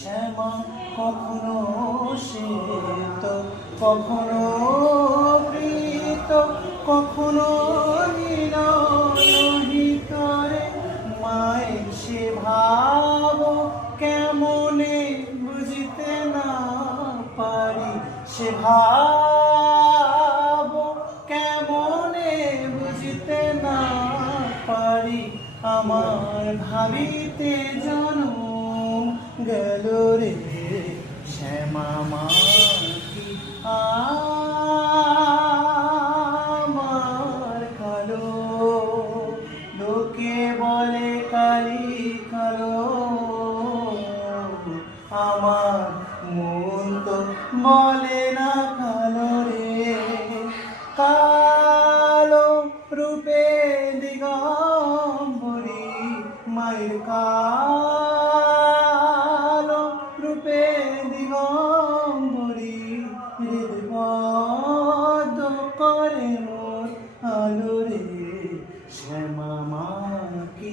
শ্যামা কখনো শ্বেত, কখনো প্রীত, কখনো নীললোহিত রে। মায়ের সে ভাব কেমনে বুঝিতে না পারি, সে ভাব কেমনে বুঝিতে না পারি। আমার ভাবিতে জনম গেল রে, শ্যামা মা কি আমার কালো। লোকে বলে কালি কালো, আমার মন তো বলে না কালো রে। কালো রূপে দিগম্বরী মায়ের, কালো রূপে দিগম্বরী হৃদবদ্ধ করে মোর আলো রে। শ্যামা মা কি